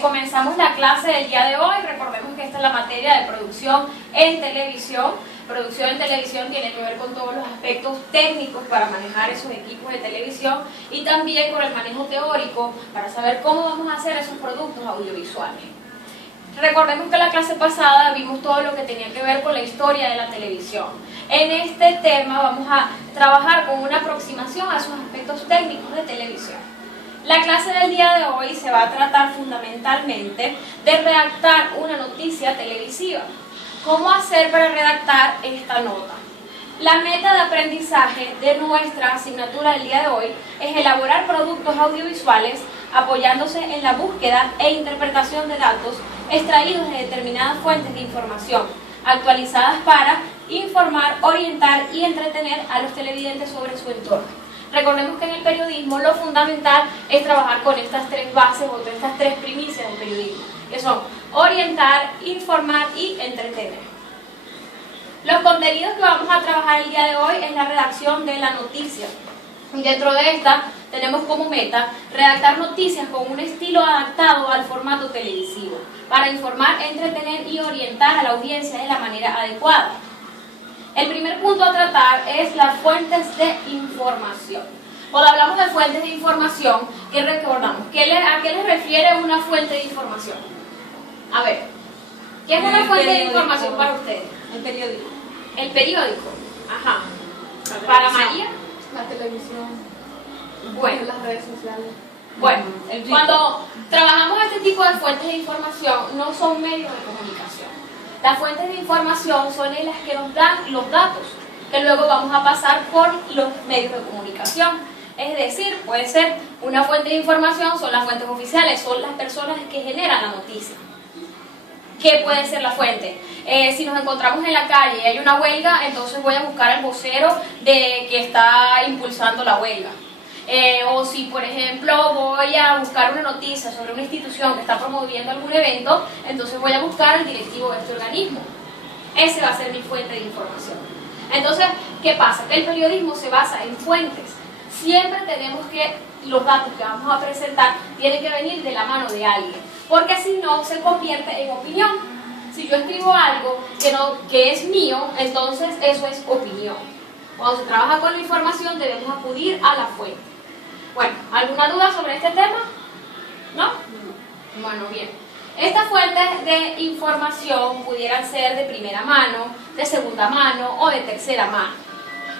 comenzamos la clase del día de hoy. Recordemos que esta es la materia de producción en televisión. Producción en televisión tiene que ver con todos los aspectos técnicos para manejar esos equipos de televisión y también con el manejo teórico para saber cómo vamos a hacer esos productos audiovisuales. Recordemos que en la clase pasada vimos todo lo que tenía que ver con la historia de la televisión. En este tema vamos a trabajar con una aproximación a esos aspectos técnicos de televisión. La clase del día de hoy se va a tratar fundamentalmente de redactar una noticia televisiva. ¿Cómo hacer para redactar esta nota? La meta de aprendizaje de nuestra asignatura del día de hoy es elaborar productos audiovisuales apoyándose en la búsqueda e interpretación de datos extraídos de determinadas fuentes de información, actualizadas para informar, orientar y entretener a los televidentes sobre su entorno. Recordemos que en el periodismo lo fundamental es trabajar con estas tres bases o estas tres primicias del periodismo, que son orientar, informar y entretener. Los contenidos que vamos a trabajar el día de hoy es la redacción de la noticia. Y dentro de esta tenemos como meta redactar noticias con un estilo adaptado al formato televisivo, para informar, entretener y orientar a la audiencia de la manera adecuada. El primer punto a tratar es las fuentes de información. Cuando hablamos de fuentes de información, ¿qué recordamos? ¿A qué les refiere una fuente de información? A ver, ¿qué es una fuente de información para ustedes? El periódico. El periódico. Ajá. Para María. La televisión. Bueno. Las redes sociales. Bueno, cuando trabajamos este tipo de fuentes de información, no son medios de comunicación. Las fuentes de información son las que nos dan los datos, que luego vamos a pasar por los medios de comunicación. Es decir, puede ser una fuente de información, son las fuentes oficiales, son las personas que generan la noticia. ¿Qué puede ser la fuente? Si nos encontramos en la calle y hay una huelga, entonces voy a buscar al vocero que está impulsando la huelga. O si, por ejemplo, voy a buscar una noticia sobre una institución que está promoviendo algún evento, entonces voy a buscar al directivo de este organismo. Ese va a ser mi fuente de información. Entonces, ¿qué pasa? Que el periodismo se basa en fuentes. Siempre tenemos que, los datos que vamos a presentar tienen que venir de la mano de alguien, porque si no, se convierte en opinión. Si yo escribo algo que es mío, entonces eso es opinión. Cuando se trabaja con la información, debemos acudir a la fuente. Bueno, ¿alguna duda sobre este tema? ¿No? Bueno, bien. Estas fuentes de información pudieran ser de primera mano, de segunda mano o de tercera mano.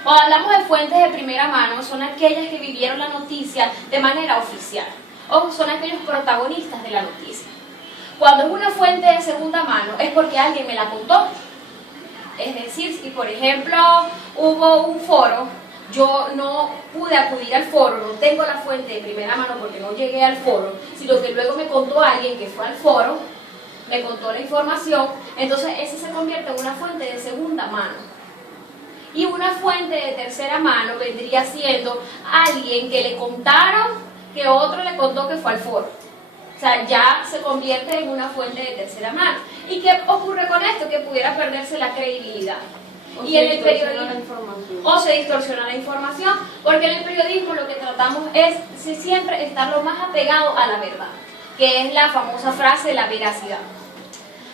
Cuando hablamos de fuentes de primera mano, son aquellas que vivieron la noticia de manera oficial, o son aquellos protagonistas de la noticia. Cuando es una fuente de segunda mano, es porque alguien me la contó. Es decir, si por ejemplo hubo un foro, yo no pude acudir al foro, no tengo la fuente de primera mano porque no llegué al foro, sino que luego me contó alguien que fue al foro, me contó la información, entonces ese se convierte en una fuente de segunda mano. Y una fuente de tercera mano vendría siendo alguien que le contaron que otro le contó que fue al foro. O sea, ya se convierte en una fuente de tercera mano. ¿Y qué ocurre con esto? Que pudiera perderse la credibilidad. Y en el periodismo, o se distorsiona la información, porque en el periodismo lo que tratamos es siempre estar lo más apegado a la verdad, que es la famosa frase de la veracidad.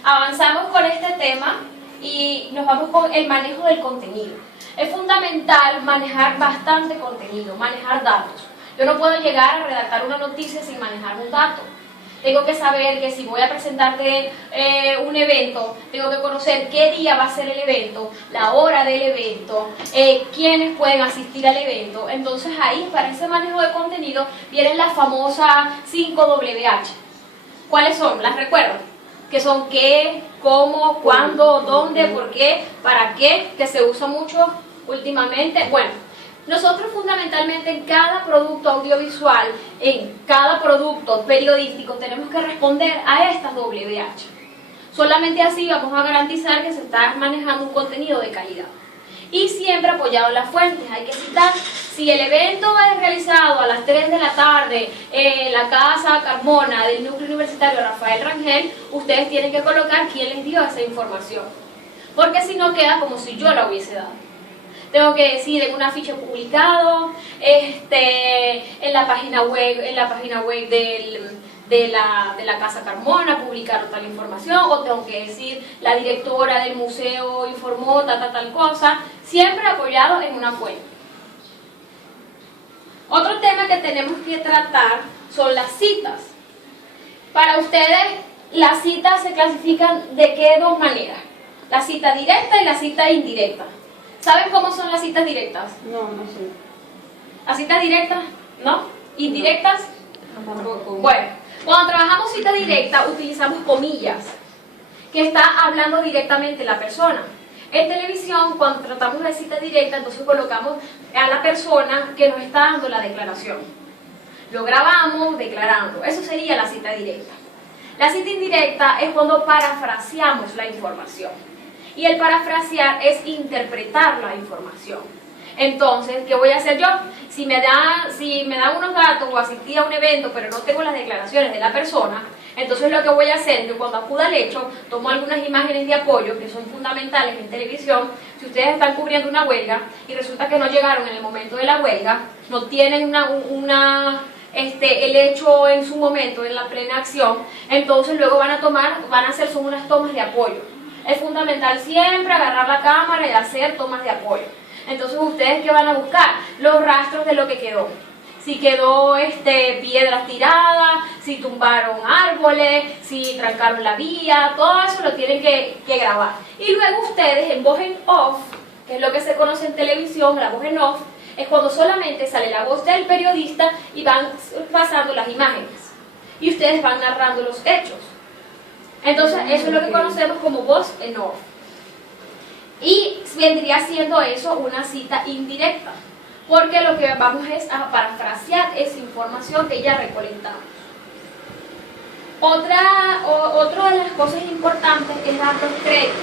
Avanzamos con este tema y nos vamos con el manejo del contenido. Es fundamental manejar bastante contenido, manejar datos. Yo no puedo llegar a redactar una noticia sin manejar un dato. Tengo que saber que si voy a presentarte un evento, tengo que conocer qué día va a ser el evento, la hora del evento, quiénes pueden asistir al evento. Entonces ahí, para ese manejo de contenido, vienen las famosas 5WH. ¿Cuáles son? ¿Las recuerdo? Que son qué, cómo, cuándo, dónde, por qué, para qué, que se usa mucho últimamente. Bueno, nosotros fundamentalmente en cada producto audiovisual, en cada producto periodístico, tenemos que responder a estas WH. Solamente así vamos a garantizar que se está manejando un contenido de calidad. Y siempre apoyado en las fuentes. Hay que citar, si el evento es realizado a las 3 de la tarde en la Casa Carmona del Núcleo Universitario Rafael Rangel, ustedes tienen que colocar quién les dio esa información. Porque si no queda como si yo la hubiese dado. Tengo que decir en un afiche publicado, en la página web de la Casa Carmona publicaron tal información, o tengo que decir la directora del museo informó tal cosa, siempre apoyado en una fuente. Otro tema que tenemos que tratar son las citas. Para ustedes, las citas se clasifican de qué dos maneras: la cita directa y la cita indirecta. ¿Saben cómo son las citas directas? No, no sé. ¿Las citas directas? ¿No? ¿Indirectas? Tampoco. Bueno, cuando trabajamos cita directa utilizamos comillas, que está hablando directamente la persona. En televisión, cuando tratamos de cita directa, entonces colocamos a la persona que nos está dando la declaración. Lo grabamos declarando. Eso sería la cita directa. La cita indirecta es cuando parafraseamos la información. Y el parafrasear es interpretar la información. Entonces, ¿qué voy a hacer yo? Si me dan unos datos o asistí a un evento, pero no tengo las declaraciones de la persona, entonces lo que voy a hacer es que cuando acuda al hecho, tomo algunas imágenes de apoyo que son fundamentales en televisión. Si ustedes están cubriendo una huelga y resulta que no llegaron en el momento de la huelga, no tienen el hecho en su momento, en la plena acción, entonces luego van a hacer son unas tomas de apoyo. Es fundamental siempre agarrar la cámara y hacer tomas de apoyo. Entonces, ¿ustedes qué van a buscar? Los rastros de lo que quedó. Si quedó piedras tiradas, si tumbaron árboles, si trancaron la vía, todo eso lo tienen que grabar. Y luego ustedes en voz en off, que es lo que se conoce en televisión, la voz en off, es cuando solamente sale la voz del periodista y van pasando las imágenes. Y ustedes van narrando los hechos. Entonces, eso es lo que conocemos como voz en off. Y vendría siendo eso una cita indirecta, porque lo que vamos es a parafrasear esa información que ya recolectamos. Otra de las cosas importantes es dar los créditos.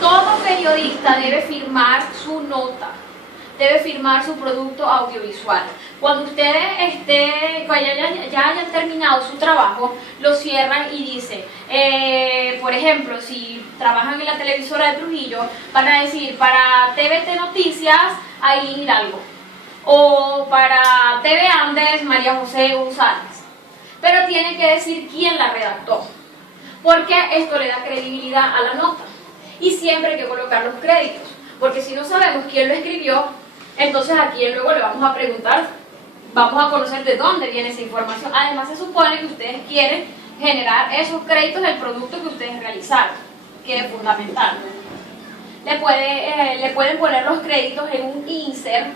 Todo periodista debe firmar su nota, debe firmar su producto audiovisual. Cuando ustedes ya hayan terminado su trabajo, lo cierran y dicen, por ejemplo, si trabajan en la televisora de Trujillo, van a decir para TVT Noticias, Aileen Hidalgo, o para TV Andes, María José González. Pero tienen que decir quién la redactó, porque esto le da credibilidad a la nota. Y siempre hay que colocar los créditos, porque si no sabemos quién lo escribió, entonces a quién luego le vamos a preguntar, vamos a conocer de dónde viene esa información. Además, se supone que ustedes quieren generar esos créditos del producto que ustedes realizaron, que es fundamental. Le pueden poner los créditos en un insert.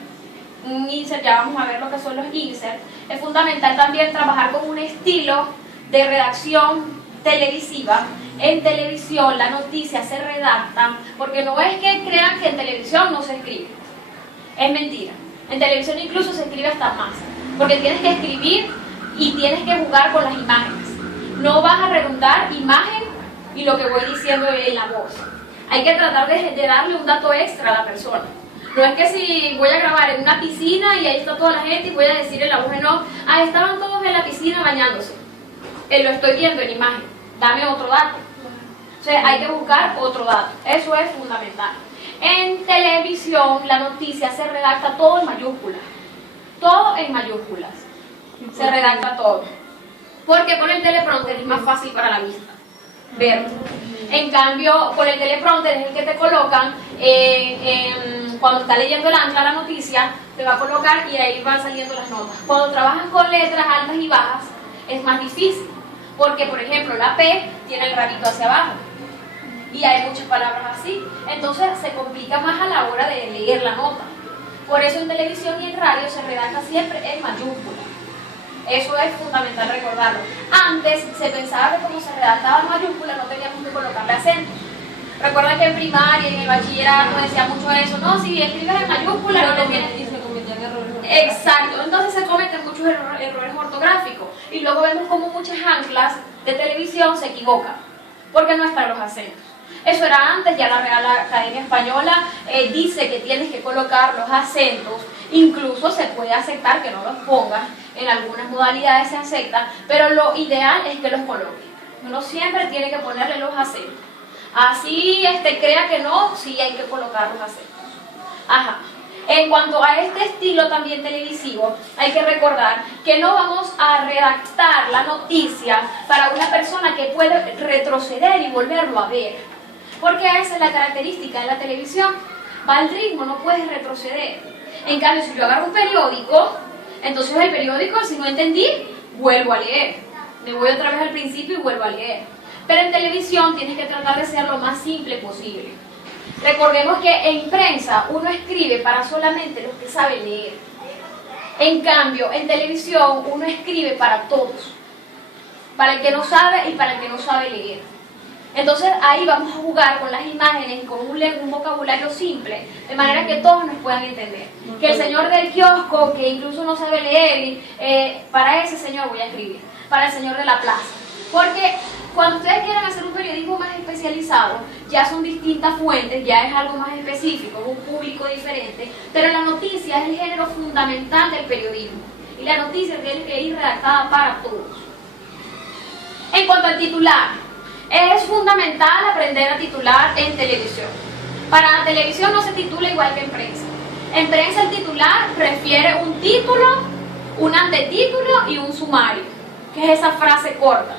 Un insert, ya vamos a ver lo que son los insert. Es fundamental también trabajar con un estilo de redacción televisiva. En televisión la noticia se redacta, porque no es que crean que en televisión no se escribe. Es mentira. En televisión incluso se escribe hasta más, porque tienes que escribir y tienes que jugar con las imágenes. No vas a redundar imagen y lo que voy diciendo en la voz. Hay que tratar de darle un dato extra a la persona. No es que si voy a grabar en una piscina y ahí está toda la gente y voy a decir en la voz en off, estaban todos en la piscina bañándose. Lo estoy viendo en imagen. Dame otro dato. O sea, hay que buscar otro dato. Eso es fundamental. En televisión la noticia se redacta todo en mayúsculas. Todo en mayúsculas. Se redacta todo. Porque con el teleprompter es más fácil para la vista ver. En cambio, con el teleprompter es el que te colocan cuando está leyendo el ancla la noticia, te va a colocar y ahí van saliendo las notas. Cuando trabajas con letras altas y bajas es más difícil. Porque, por ejemplo, la P tiene el rabito hacia abajo. Y hay muchas palabras así, entonces se complica más a la hora de leer la nota. Por eso en televisión y en radio se redacta siempre en mayúscula. Eso es fundamental recordarlo. Antes se pensaba que como se redactaba en mayúscula no teníamos que colocarle acento. Recuerda que en primaria y en el bachillerato decía mucho eso, no, si escribes en mayúscula no te tienes. Y se cometían errores. Exacto, entonces se cometen muchos errores ortográficos. Y luego vemos como muchas anclas de televisión se equivocan, porque no están los acentos. Eso era antes, ya la Real Academia Española dice que tienes que colocar los acentos, incluso se puede aceptar que no los pongas, en algunas modalidades se acepta, pero lo ideal es que los coloques. Uno siempre tiene que ponerle los acentos. Así crea que no, sí hay que colocar los acentos. Ajá. En cuanto a este estilo también televisivo, hay que recordar que no vamos a redactar la noticia para una persona que puede retroceder y volverlo a ver. Porque esa es la característica de la televisión. Va al ritmo, no puedes retroceder. En cambio, si yo agarro un periódico, entonces el periódico, si no entendí, vuelvo a leer. Me voy otra vez al principio y vuelvo a leer. Pero en televisión tienes que tratar de ser lo más simple posible. Recordemos que en prensa uno escribe para solamente los que saben leer. En cambio, en televisión uno escribe para todos. Para el que no sabe y para el que no sabe leer. Entonces ahí vamos a jugar con las imágenes y con un vocabulario simple, de manera que todos nos puedan entender. Que el señor del kiosco, que incluso no sabe leer, para ese señor voy a escribir. Para el señor de la plaza. Porque cuando ustedes quieran hacer un periodismo más especializado, ya son distintas fuentes, ya es algo más específico, un público diferente, pero la noticia es el género fundamental del periodismo. Y la noticia tiene que ir redactada para todos. En cuanto al titular, es fundamental aprender a titular en televisión. Para la televisión no se titula igual que en prensa. En prensa el titular refiere un título, un antetítulo y un sumario, que es esa frase corta.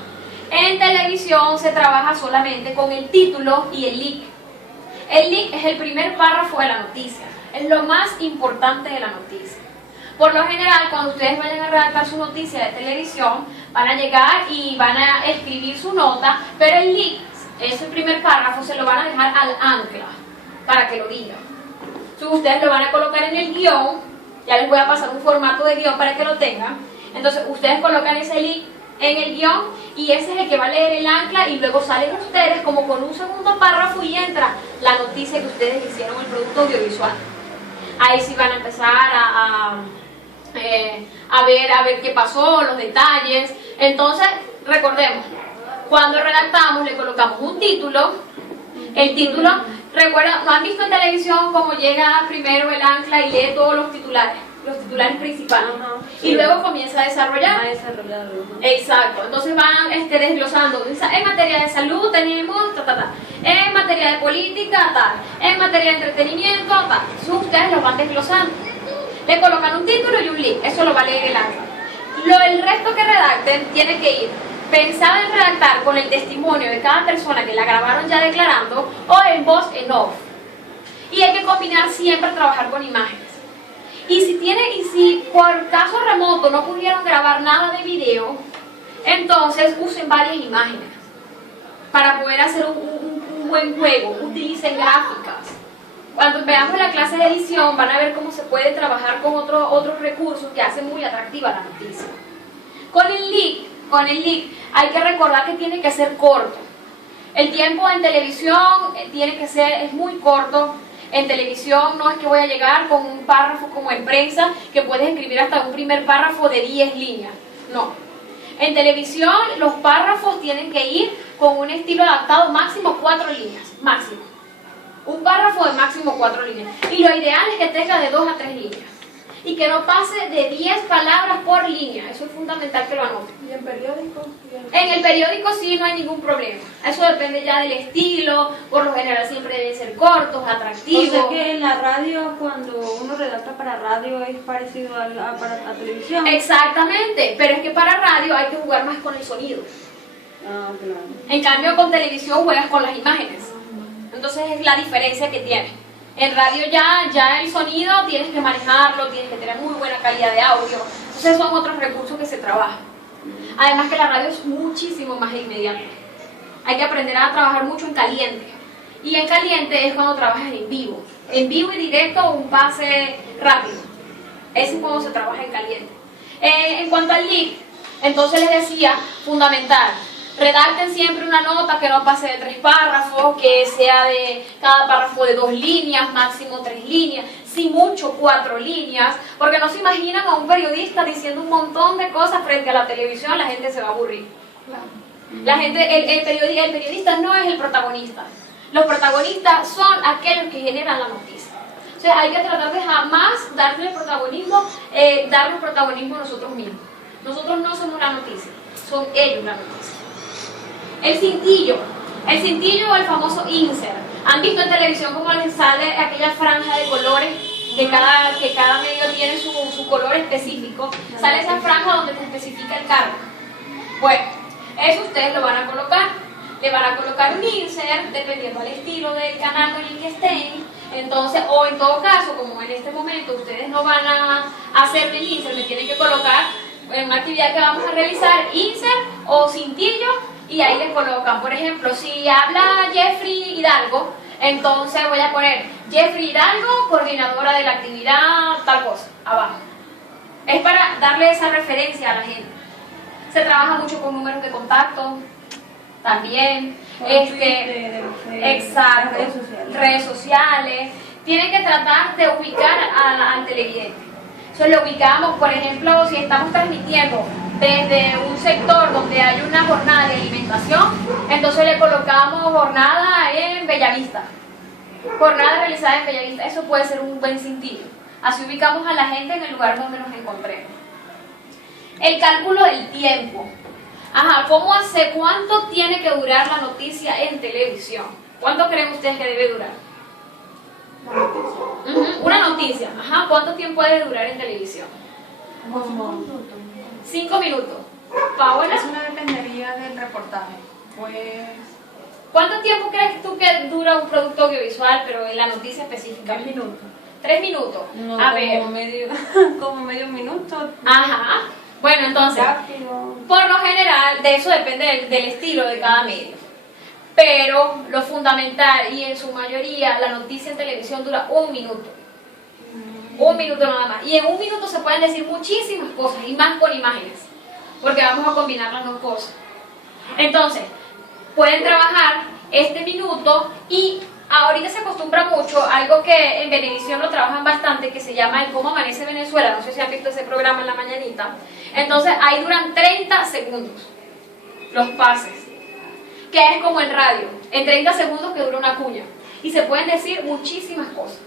En televisión se trabaja solamente con el título y el link. El link es el primer párrafo de la noticia, es lo más importante de la noticia. Por lo general, cuando ustedes vayan a redactar su noticia de televisión, van a llegar y van a escribir su nota, pero el link, ese primer párrafo, se lo van a dejar al ancla, para que lo diga. Entonces, ustedes lo van a colocar en el guión, ya les voy a pasar un formato de guión para que lo tengan. Entonces, ustedes colocan ese link en el guión y ese es el que va a leer el ancla y luego salen ustedes como con un segundo párrafo y entra la noticia que ustedes hicieron, el producto audiovisual. Ahí sí van a empezar a ver qué pasó, los detalles. Entonces, recordemos, cuando redactamos le colocamos un título. El título, recuerda, ¿no han visto en televisión cómo llega primero el ancla y lee todos los titulares principales? Sí. Y luego comienza a desarrollar. Exacto, entonces van desglosando. En materia de salud tenemos en materia de política tal, en materia de entretenimiento tal. Entonces ustedes los van desglosando. Le colocan un título y un link, eso lo va a leer el ancla. El resto que redacten tiene que ir pensado en redactar con el testimonio de cada persona que la grabaron ya declarando o en voz en off. Y hay que combinar siempre trabajar con imágenes. Y si por caso remoto no pudieron grabar nada de video, entonces usen varias imágenes para poder hacer un buen juego, utilicen gráficas. Cuando veamos la clase de edición van a ver cómo se puede trabajar con otros recursos que hacen muy atractiva la noticia. Con el link hay que recordar que tiene que ser corto. El tiempo en televisión es muy corto. En televisión no es que voy a llegar con un párrafo como en prensa, que puedes escribir hasta un primer párrafo de 10 líneas. No. En televisión los párrafos tienen que ir con un estilo adaptado, máximo 4 líneas. Máximo. Un párrafo de máximo 4 líneas. Y lo ideal es que tenga de 2 a 3 líneas. Y que no pase de 10 palabras por línea. Eso es fundamental que lo anoten. ¿Y en periódico? En el periódico sí no hay ningún problema. Eso depende ya del estilo. Por lo general siempre deben ser cortos, atractivos. O sea que en la radio, cuando uno redacta para radio, es parecido a televisión. Exactamente. Pero es que para radio hay que jugar más con el sonido. Ah, claro. En cambio con televisión juegas con las imágenes. Entonces es la diferencia que tiene. En radio ya el sonido tienes que manejarlo, tienes que tener muy buena calidad de audio. Entonces son otros recursos que se trabajan. Además que la radio es muchísimo más inmediata. Hay que aprender a trabajar mucho en caliente. Y en caliente es cuando trabajas en vivo. En vivo y directo, un pase rápido. Ese es cuando se trabaja en caliente. En cuanto al link, entonces les decía, fundamental. Redacten siempre una nota que no pase de 3 párrafos, que sea de cada párrafo de 2 líneas, máximo 3 líneas, si mucho 4 líneas, porque no se imaginan a un periodista diciendo un montón de cosas frente a la televisión, la gente se va a aburrir. La gente, el periodista no es el protagonista. Los protagonistas son aquellos que generan la noticia. O sea, hay que tratar de jamás darle protagonismo a nosotros mismos. Nosotros no somos la noticia, son ellos la noticia. El cintillo o el famoso insert. ¿Han visto en televisión cómo les sale aquella franja de colores que cada medio tiene su color específico, sale esa franja donde te especifica el cargo. Bueno, eso ustedes lo van a colocar. Le van a colocar un insert dependiendo del estilo del canal con el que estén. Entonces, o en todo caso, como en este momento ustedes no van a hacer el insert, me tienen que colocar en una actividad que vamos a realizar, insert o cintillo, y ahí les colocan, por ejemplo, si habla Jeffrey Hidalgo, entonces voy a poner Jeffrey Hidalgo, coordinadora de la actividad, tal cosa, abajo. Es para darle esa referencia a la gente. Se trabaja mucho con números de contacto, también, exacto, redes sociales. Tienen que tratar de ubicar al televidente. Entonces lo ubicamos, por ejemplo, si estamos transmitiendo desde un sector donde hay una jornada de alimentación, entonces le colocamos jornada en Bellavista. Jornada realizada en Bellavista, eso puede ser un buen cintillo. Así ubicamos a la gente en el lugar donde nos encontremos. El cálculo del tiempo. Ajá, ¿cuánto tiene que durar la noticia en televisión? ¿Cuánto creen ustedes que debe durar? Una noticia. Ajá, ¿cuánto tiempo debe durar en televisión? 5 minutos. Paola. Eso no dependería del reportaje. Pues... ¿Cuánto tiempo crees tú que dura un producto audiovisual, pero en la noticia específica? 3 minutos. 3 minutos. No, A ver. como medio minuto. Ajá. Bueno, entonces, Rápido. por lo general, de eso depende del estilo de cada medio. Pero lo fundamental, y en su mayoría, la noticia en televisión dura 1 minuto. 1 minuto nada más. Y en 1 minuto se pueden decir muchísimas cosas, y más con imágenes, porque vamos a combinar las dos cosas. Entonces, pueden trabajar este minuto, y ahorita se acostumbra mucho, algo que en Venevisión lo trabajan bastante, que se llama el Cómo Amanece Venezuela. No sé si han visto ese programa en la mañanita. Entonces ahí duran 30 segundos los pases, que es como en radio, en 30 segundos que dura una cuña, y se pueden decir muchísimas cosas.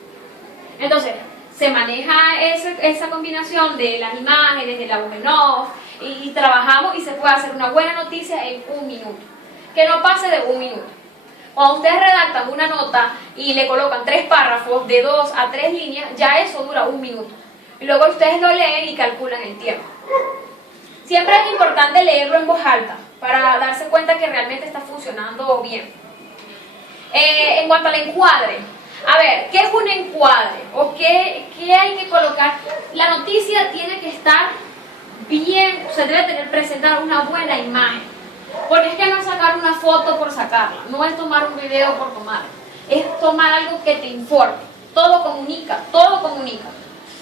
Entonces se maneja esa combinación de las imágenes, de la voz en off, y trabajamos, y se puede hacer una buena noticia en 1 minuto, que no pase de 1 minuto. Cuando ustedes redactan una nota y le colocan 3 párrafos de 2 a 3 líneas, ya eso dura 1 minuto. Y luego ustedes lo leen y calculan el tiempo. Siempre es importante leerlo en voz alta para darse cuenta que realmente está funcionando bien. En cuanto al encuadre, a ver, ¿qué es un encuadre? ¿O qué hay que colocar? La noticia tiene que estar bien, se debe tener presentar una buena imagen. Porque es que no es sacar una foto por sacarla, no es tomar un video por tomar, es tomar algo que te informe. Todo comunica, todo comunica.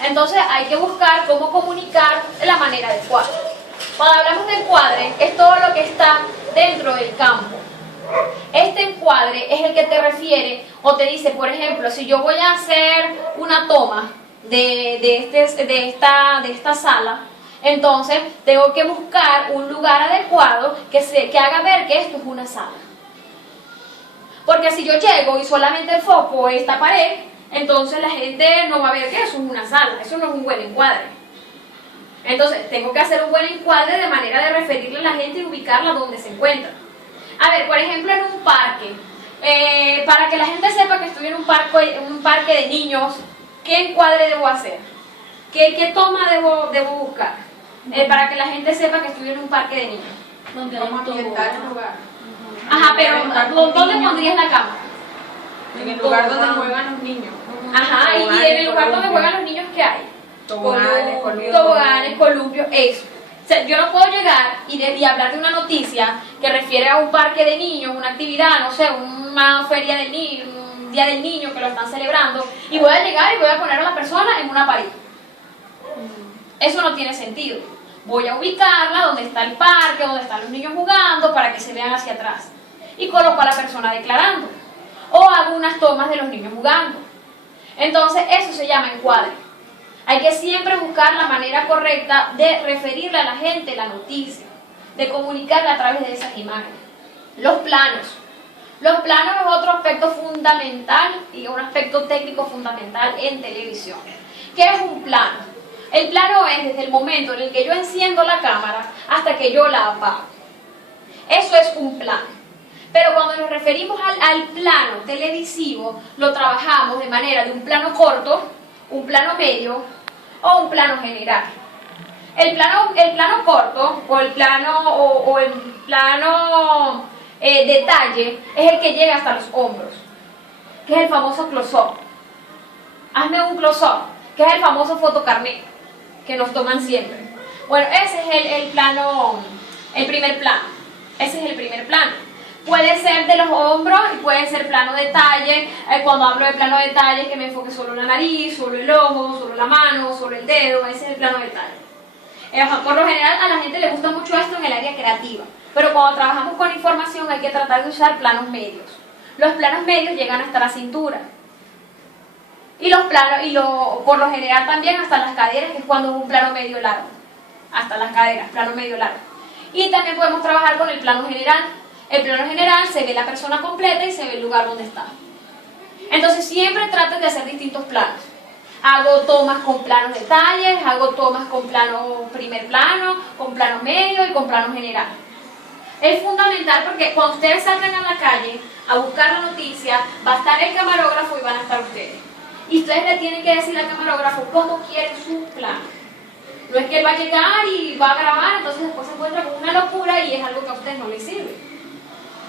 Entonces hay que buscar cómo comunicar de la manera adecuada. Cuando hablamos de encuadre, es todo lo que está dentro del campo. Este encuadre es el que te refiere o te dice, por ejemplo, si yo voy a hacer una toma de esta sala, entonces tengo que buscar un lugar adecuado que haga ver que esto es una sala. Porque si yo llego y solamente enfoco esta pared, entonces la gente no va a ver que eso es una sala, eso no es un buen encuadre. Entonces tengo que hacer un buen encuadre de manera de referirle a la gente y ubicarla donde se encuentra. A ver, por ejemplo, en un parque, para que la gente sepa que estoy en un parque de niños, ¿qué encuadre debo hacer? ¿Qué toma debo buscar? Para que la gente sepa que estoy en un parque de niños. Donde Vamos a ambientar el lugar. Ajá, pero ¿dónde pondrías la cámara? En el lugar donde juegan los niños. Ajá, y en el lugar donde juegan los niños, ¿qué hay? Toboganes, columpios, eso. O sea, yo no puedo llegar y hablar de una noticia que refiere a un parque de niños, una actividad, no sé, una feria del niño, un día del niño que lo están celebrando, y voy a llegar y voy a poner a la persona en una pared. Eso no tiene sentido. Voy a ubicarla donde está el parque, donde están los niños jugando, para que se vean hacia atrás. Y coloco a la persona declarando. O hago unas tomas de los niños jugando. Entonces, eso se llama encuadre. Hay que siempre buscar la manera correcta de referirle a la gente la noticia, de comunicarla a través de esas imágenes. Los planos. Los planos es otro aspecto fundamental y un aspecto técnico fundamental en televisión. ¿Qué es un plano? El plano es desde el momento en el que yo enciendo la cámara hasta que yo la apago. Eso es un plano. Pero cuando nos referimos al plano televisivo, lo trabajamos de manera de un plano corto, un plano medio o un plano general. El plano corto o el plano detalle es el que llega hasta los hombros, que es el famoso close-up. Hazme un close-up, que es el famoso fotocarnet que nos toman siempre. Bueno, ese es el primer plano. Ese es el primer plano. Puede ser de los hombros y puede ser plano detalle. Cuando hablo de plano detalle es que me enfoque solo la nariz, solo el ojo, solo la mano, solo el dedo. Ese es el plano detalle. Por lo general a la gente le gusta mucho esto en el área creativa, pero cuando trabajamos con información hay que tratar de usar planos medios. Los planos medios llegan hasta la cintura y por lo general también hasta las caderas, que es cuando es un plano medio largo, hasta las caderas, plano medio largo. Y también podemos trabajar con el plano general. El plano general se ve la persona completa y se ve el lugar donde está. Entonces siempre traten de hacer distintos planos. Hago tomas con planos detalles, hago tomas con plano primer plano, con plano medio y con plano general. Es fundamental porque cuando ustedes salgan a la calle a buscar la noticia, va a estar el camarógrafo y van a estar ustedes. Y ustedes le tienen que decir al camarógrafo cómo quieren su plano. No es que él va a llegar y va a grabar, entonces después se encuentra con una locura y es algo que a ustedes no les sirve.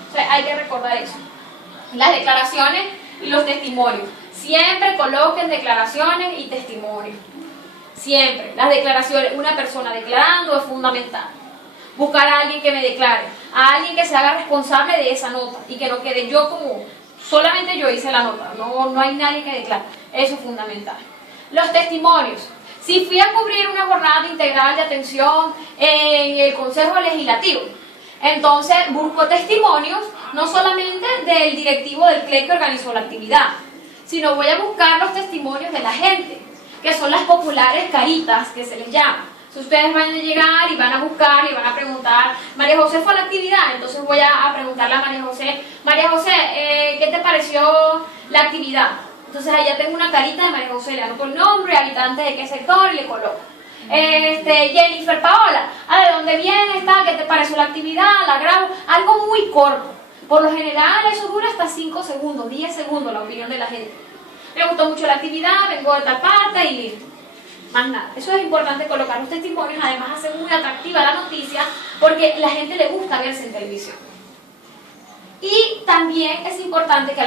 O sea, hay que recordar eso. Las declaraciones y los testimonios. Siempre coloquen declaraciones y testimonios. Siempre. Las declaraciones, una persona declarando es fundamental. Buscar a alguien que me declare, a alguien que se haga responsable de esa nota y que no quede yo como, solamente yo hice la nota, no hay nadie que declare. Eso es fundamental. Los testimonios. Si fui a cubrir una jornada integral de atención en el Consejo Legislativo, entonces busco testimonios no solamente del directivo del CLE que organizó la actividad, sino voy a buscar los testimonios de la gente, que son las populares caritas que se les llama. Si ustedes van a llegar y van a buscar y van a preguntar, María José fue a la actividad, entonces voy a preguntarle a María José, ¿qué te pareció la actividad? Entonces allá tengo una carita de María José, le anoto el nombre, habitante de qué sector y le coloco. Jennifer Paola, ¿de dónde viene? ¿Qué te pareció la actividad? La grabo, algo muy corto. Por lo general eso dura hasta 5 segundos, 10 segundos la opinión de la gente. Me gustó mucho la actividad, vengo de tal parte y listo. Más nada. Eso es importante colocar los testimonios, además hace muy atractiva la noticia porque la gente le gusta verse en televisión. Y también es importante que